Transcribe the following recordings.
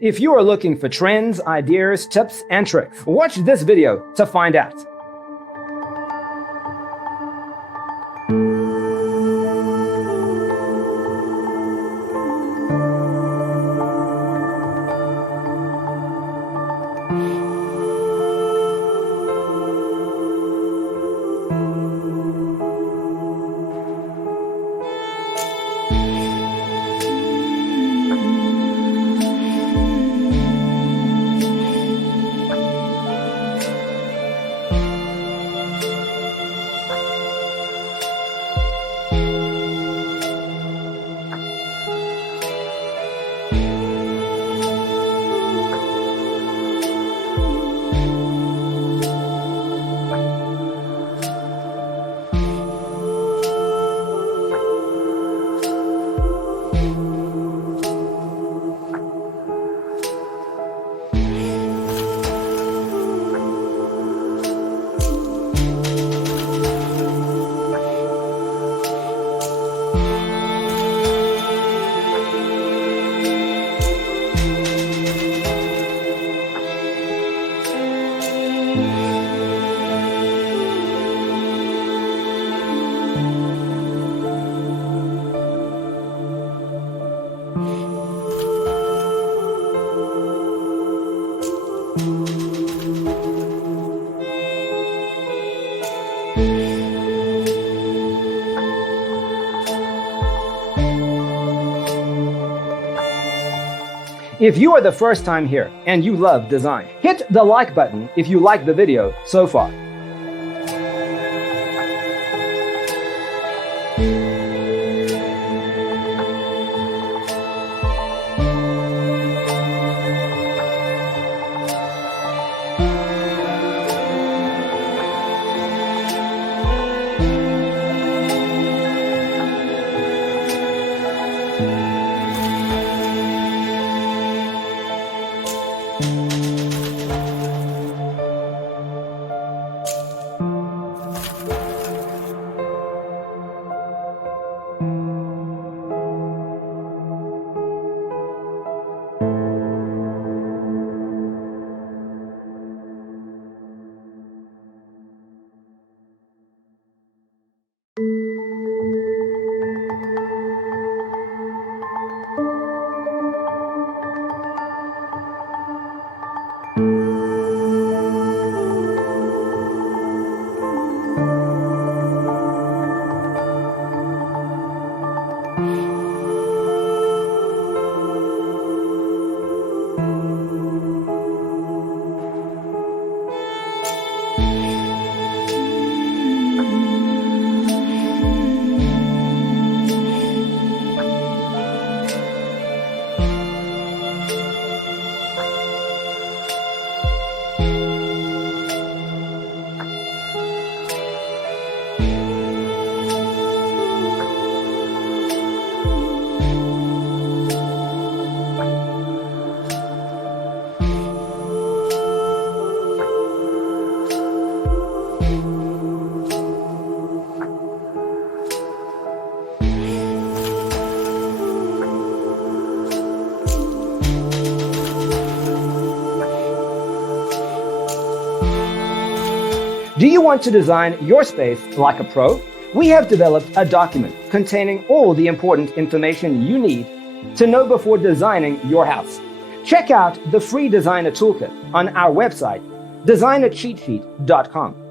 If you are looking for trends, ideas, tips, and tricks, watch this video to find out. If you are the first time here and you love design, hit the like button if you like the video so far. Do you want to design your space like a pro? We have developed a document containing all the important information you need to know before designing your house. Check out the free designer toolkit on our website, designercheatsheet.com.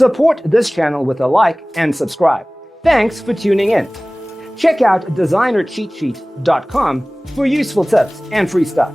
Support this channel with a like and subscribe. Thanks for tuning in. Check out designercheatsheet.com for useful tips and free stuff.